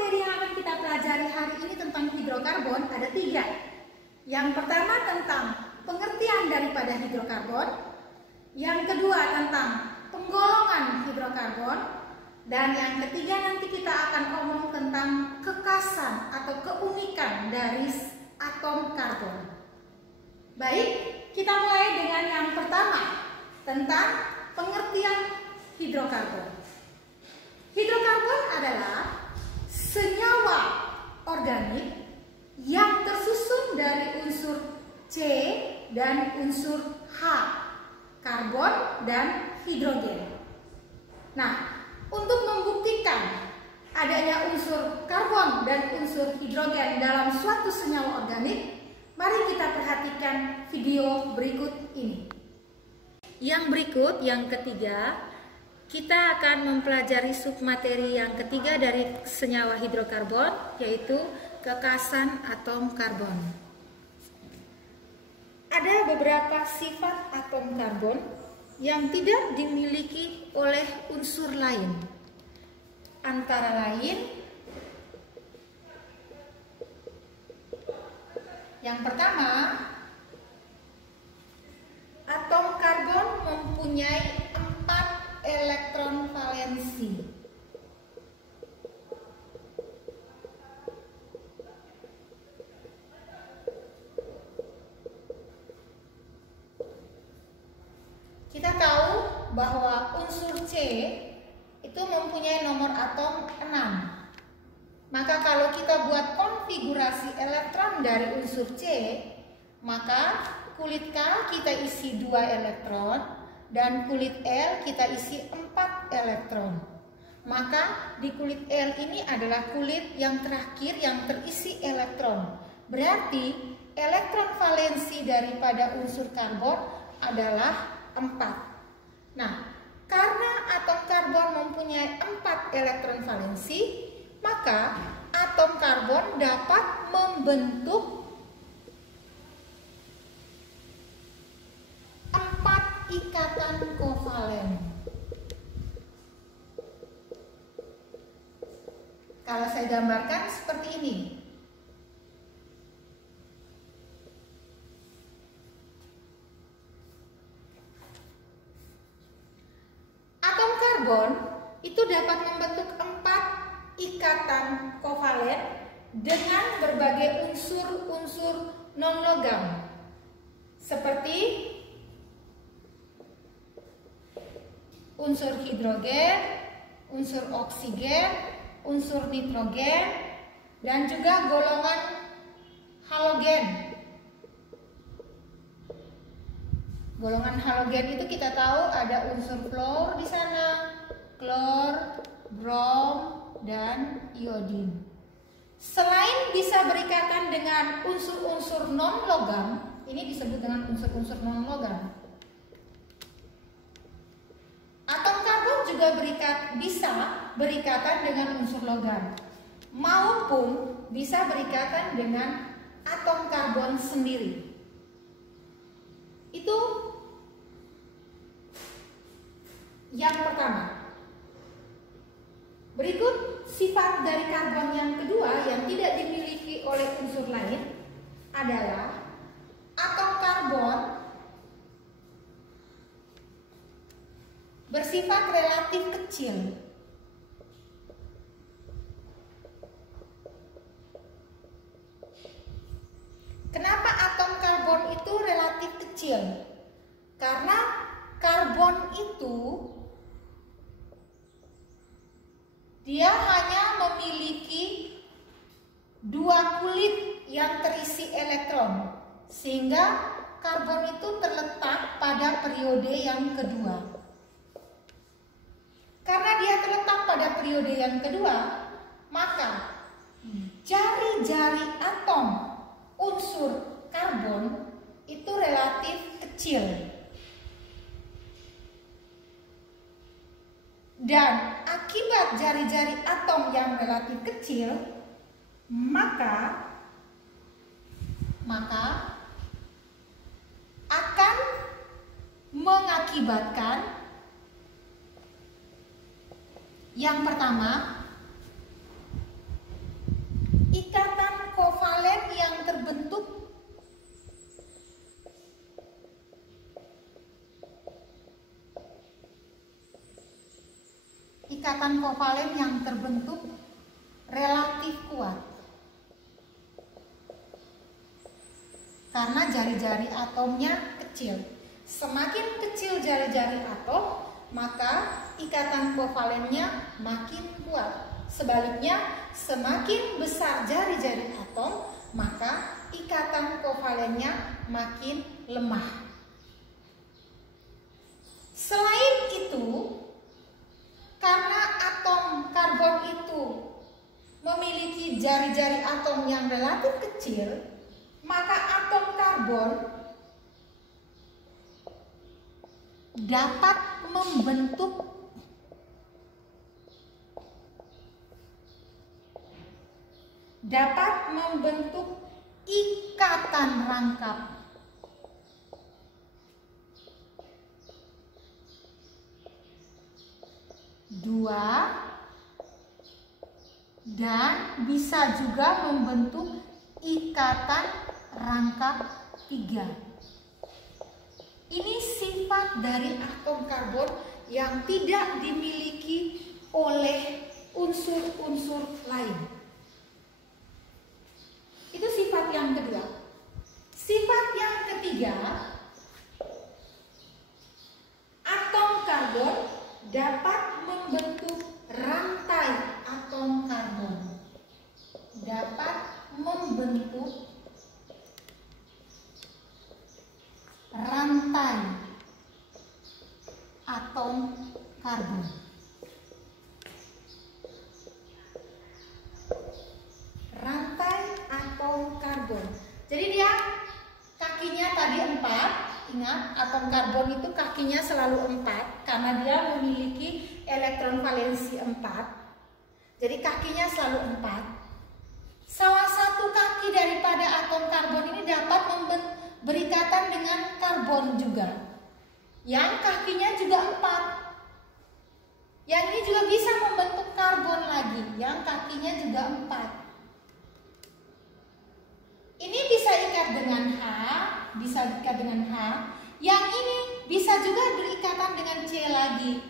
materi yang akan kita pelajari hari ini tentang hidrokarbon ada 3. Yang pertama tentang pengertian daripada hidrokarbon, yang kedua tentang penggolongan hidrokarbon, dan yang ketiga nanti kita akan ngomong tentang kekhasan atau keunikan dari atom karbon. Baik, kita mulai dengan yang pertama tentang pengertian hidrokarbon. Hidrokarbon adalah senyawa organik yang tersusun dari unsur C dan unsur H, karbon dan hidrogen. Nah, untuk membuktikan adanya unsur karbon dan unsur hidrogen dalam suatu senyawa organik, mari kita perhatikan video berikut ini. Yang berikut, yang ketiga, kita akan mempelajari submateri yang ketiga dari senyawa hidrokarbon, yaitu kekhasan atom karbon. Ada beberapa sifat atom karbon yang tidak dimiliki oleh unsur lain. Antara lain, yang pertama, atom karbon mempunyai 4 elektron valensi. Kita tahu bahwa unsur C itu mempunyai nomor atom 6. Maka kalau kita buat konfigurasi elektron dari unsur C, maka kulit K kita isi 2 elektron, dan kulit L kita isi 4 elektron. Maka di kulit L ini adalah kulit yang terakhir yang terisi elektron. Berarti elektron valensi daripada unsur karbon adalah 4. Nah, karena atom karbon mempunyai 4 elektron valensi, maka atom karbon dapat membentuk 4 ikatan kovalen. Kalau saya gambarkan seperti ini. Atom karbon itu dapat membentuk 4 ikatan kovalen dengan berbagai unsur-unsur non-logam. Seperti unsur hidrogen, unsur oksigen, unsur nitrogen, dan juga golongan halogen. Golongan halogen itu kita tahu ada unsur fluor di sana, klor, brom, dan iodin. Selain bisa berikatan dengan unsur-unsur non-logam, ini disebut dengan unsur-unsur non-logam. Atom karbon juga bisa berikatan dengan unsur logam, maupun bisa berikatan dengan atom karbon sendiri. Itu yang pertama. Berikut sifat dari karbon yang kedua yang tidak dimiliki oleh unsur lain adalah atom karbon bersifat relatif kecil. Kenapa atom karbon itu relatif kecil? Karena karbon itu dia hanya memiliki 2 kulit yang terisi elektron, sehingga karbon itu terletak pada periode yang kedua. Karena dia terletak pada periode yang kedua, maka jari-jari atom unsur karbon itu relatif kecil. Dan akibat jari-jari atom yang relatif kecil, maka akan mengakibatkan yang pertama, ikatan kovalen yang terbentuk relatif kuat. Karena jari-jari atomnya kecil. Semakin kecil jari-jari atom, maka ikatan kovalennya makin kuat. Sebaliknya, semakin besar jari-jari atom, maka ikatan kovalennya makin lemah. Selain itu, karena atom karbon itu memiliki jari-jari atom yang relatif kecil, maka atom karbon dapat membentuk ikatan rangkap. Dua, dan bisa juga membentuk ikatan rangkap 3. Ini sifat dari atom karbon yang tidak dimiliki oleh unsur-unsur lain. Itu sifat yang kedua. Sifat yang ketiga, atom karbon dapat membentuk rantai atom karbon. Dapat membentuk rantai atom karbon. Rantai atom karbon. Jadi dia kakinya tadi 4. Ingat, atom karbon itu kakinya selalu 4 karena dia memiliki elektron valensi 4. Jadi kakinya selalu 4. Salah satu kaki daripada atom karbon ini dapat berikatan dengan karbon juga, yang kakinya juga 4. Yang ini juga bisa membentuk karbon lagi, yang kakinya juga 4. Ini bisa ikat dengan H, bisa ikat dengan H. Yang ini bisa juga berikatan dengan C lagi.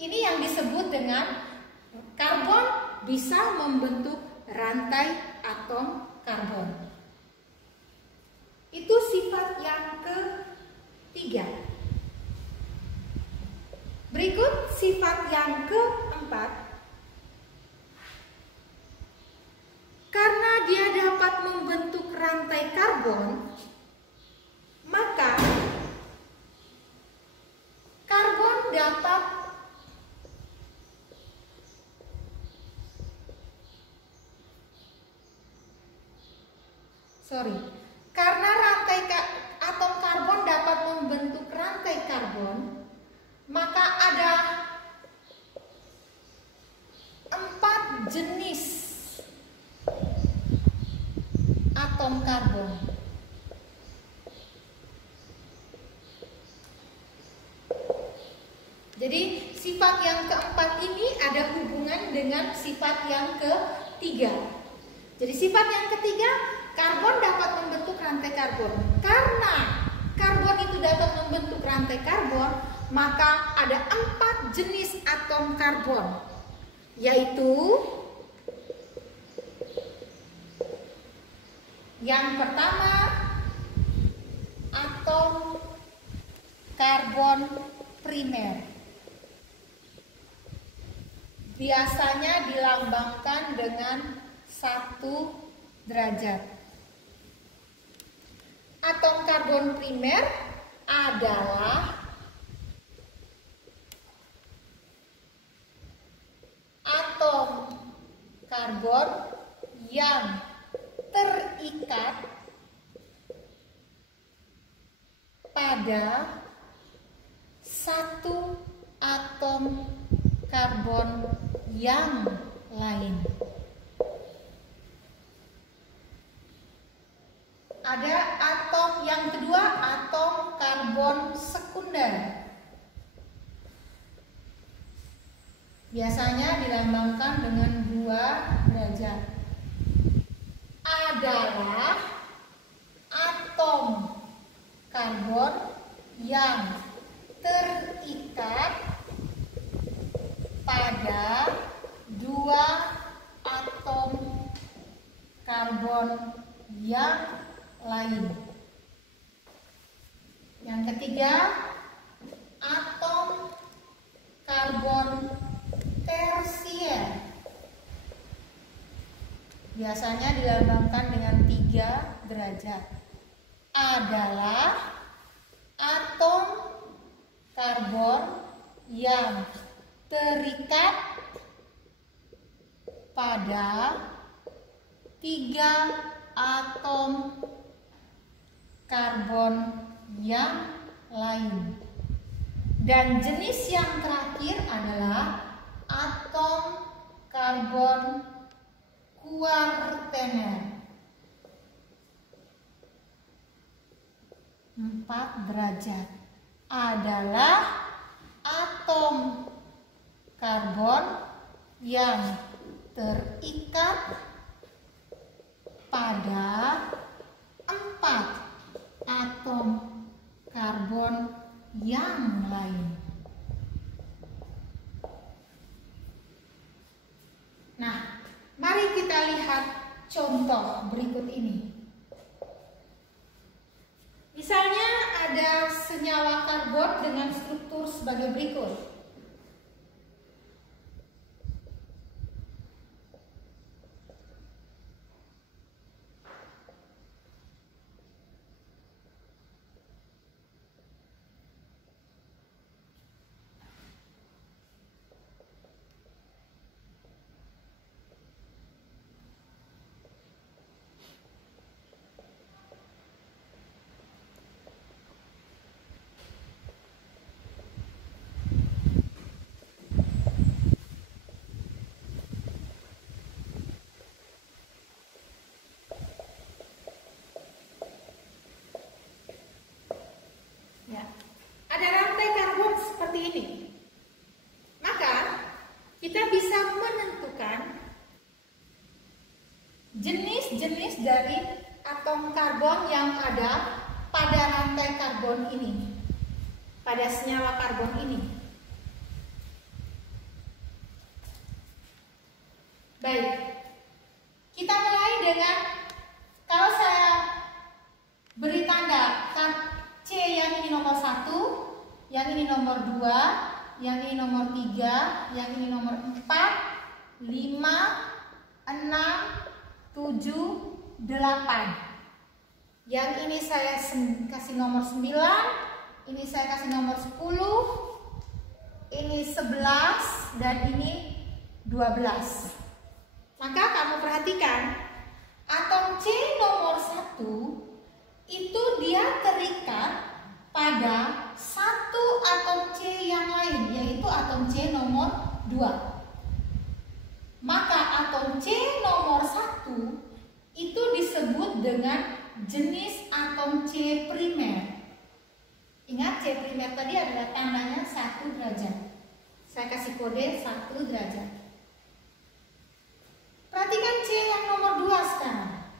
Ini yang disebut dengan karbon bisa membentuk rantai atom karbon. Itu sifat yang ketiga. Berikut sifat yang keempat. Karena dia dapat membentuk rantai karbon, maka karbon dapat karena atom karbon dapat membentuk rantai karbon, maka ada 4 jenis atom karbon. Jadi sifat yang keempat ini ada hubungan dengan sifat yang ketiga. Jadi sifat yang ketiga, karbon dapat membentuk rantai karbon. Karena karbon itu dapat membentuk rantai karbon, maka ada 4 jenis atom karbon, yaitu yang pertama, atom karbon primer. Biasanya dilambangkan dengan 1 derajat. Atom karbon primer adalah atom karbon yang terikat pada 1 atom karbon yang lain. Ada atom yang kedua, atom karbon sekunder. Biasanya dilambangkan dengan 2 derajat. Adalah atom karbon yang terikat 2 atom karbon yang lain. Yang ketiga, atom karbon tersier. Biasanya dilambangkan dengan 3 derajat. Adalah atom karbon yang terikat pada 3 atom karbon yang lain. Dan jenis yang terakhir adalah atom karbon kuartener. 4 derajat. Adalah atom karbon yang terikat pada 4 atom karbon yang lain. Nah, mari kita lihat contoh berikut ini. Misalnya ada senyawa karbon dengan struktur sebagai berikut. Ada rantai karbon seperti ini. Maka kita bisa menentukan jenis-jenis dari atom karbon yang ada pada rantai karbon ini, pada senyawa karbon ini. Baik, kita mulai dengan, kalau saya beri tanda C yang ini nomor 1, yang ini nomor 2, yang ini nomor 3, yang ini nomor 4, 5, 6, 7, 8. Yang ini saya kasih nomor 9, ini saya kasih nomor 10, ini 11, dan ini 12. Maka kamu perhatikan, atom C nomor 1 itu dia terikat pada 1 atom C yang lain, yaitu atom C nomor 2. Maka atom C nomor 1 itu disebut dengan jenis atom C primer. Ingat, C primer tadi adalah tandanya 1 derajat. Saya kasih kode 1 derajat. Perhatikan C yang nomor 2 sekarang.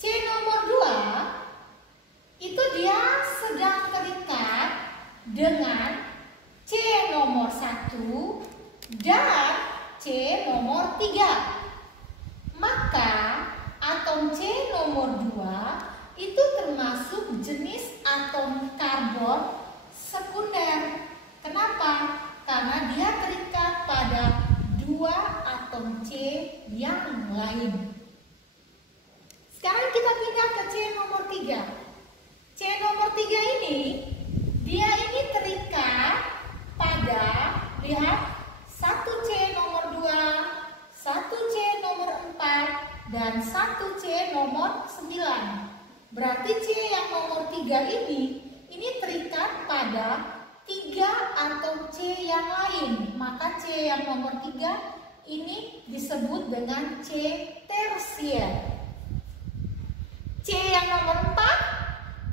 C nomor 2 itu dia sedang terikat dengan C nomor 1 dan C nomor 3. Maka atom C nomor 2 itu termasuk jenis atom karbon sekunder. Kenapa? Karena dia terikat pada 2 atom C yang lain. Sekarang kita pindah ke C nomor 3. C nomor 3 ini, dia ini terikat pada, lihat, 1 C nomor 2, 1 C nomor 4, dan 1 C nomor 9. Berarti C yang nomor 3 ini terikat pada 3 atom C yang lain. Maka C yang nomor 3 ini disebut dengan C tersier. C yang nomor 4,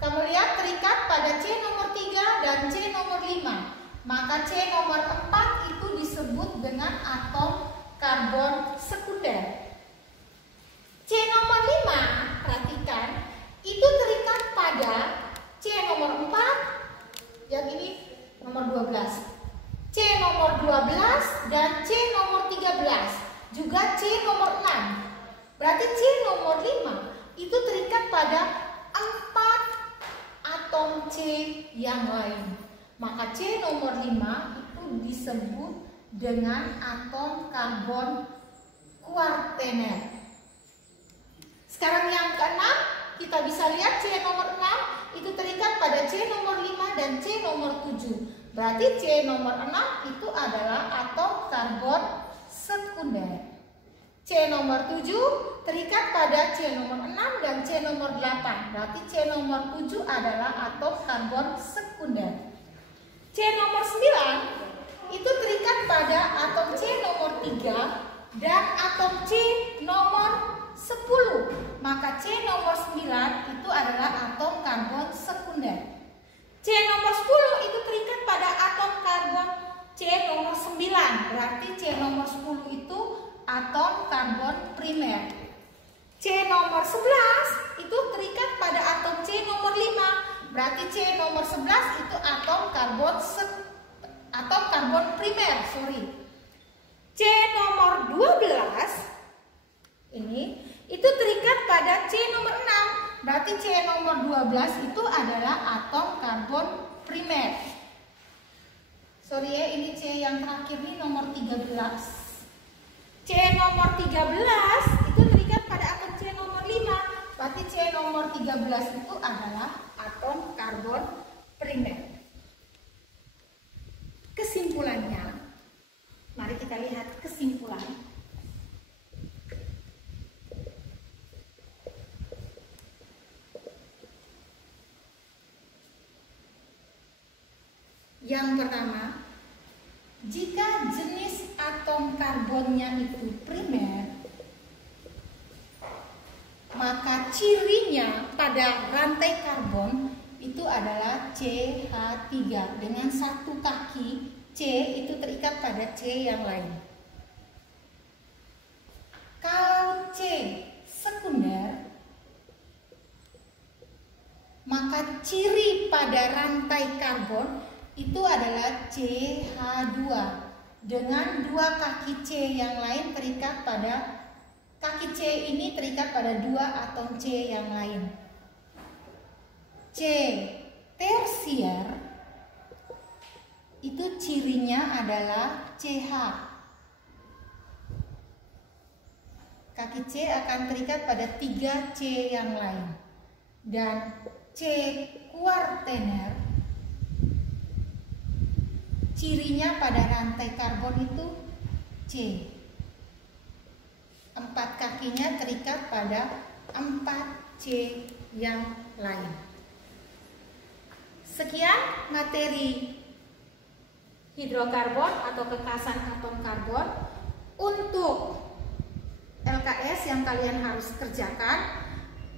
kamu lihat terikat pada C nomor 3 dan C nomor 5. Maka C nomor 4 itu disebut dengan atom karbon sekunder. C nomor 5, perhatikan, itu terikat pada C nomor 4, yang ini nomor 12. C nomor 12 dan C nomor 13. Juga atom C yang lain. Maka C nomor 5 itu disebut dengan atom karbon kuartener. Sekarang yang keenam, kita bisa lihat C nomor 6 itu terikat pada C nomor 5 dan C nomor 7. Berarti C nomor 6 itu adalah atom karbon sekunder. C nomor 7 terikat pada C nomor 6 dan C nomor 8. Berarti C nomor 7 adalah atom karbon sekunder. C nomor 9 itu terikat pada atom C nomor 3 dan atom C nomor 10. Maka C nomor 9 itu adalah atom karbon sekunder. C nomor 10 itu terikat pada atom karbon C nomor 9. Berarti C nomor 10 itu atom karbon primer. C nomor 11 itu terikat pada atom C nomor 5. Berarti C nomor 11 itu atom karbon primer, C nomor 12 ini itu terikat pada C nomor 6. Berarti C nomor 12 itu adalah atom karbon primer. Ini C yang terakhir nih nomor 13. C nomor 13 itu terikat pada atom C nomor 5. Berarti C nomor 13 itu adalah atom karbon primer. Kesimpulannya, mari kita lihat kesimpulan. Yang pertama, jika jenis atom karbonnya itu primer, maka cirinya pada rantai karbon itu adalah CH3 dengan satu kaki C itu terikat pada C yang lain. Kalau C sekunder, maka ciri pada rantai karbon itu adalah CH2 dengan dua kaki C yang lain terikat pada kaki C ini terikat pada dua atom C yang lain. C tersier itu cirinya adalah CH. Kaki C akan terikat pada 3 C yang lain. Dan C kuartener cirinya pada rantai karbon itu C. 4 kakinya terikat pada 4 C yang lain. Sekian materi hidrokarbon atau kekasan atom karbon untuk LKS yang kalian harus kerjakan.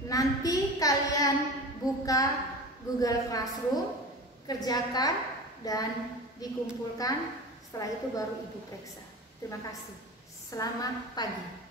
Nanti kalian buka Google Classroom, kerjakan dan dikumpulkan. Setelah itu baru Ibu periksa. Terima kasih. Selamat pagi.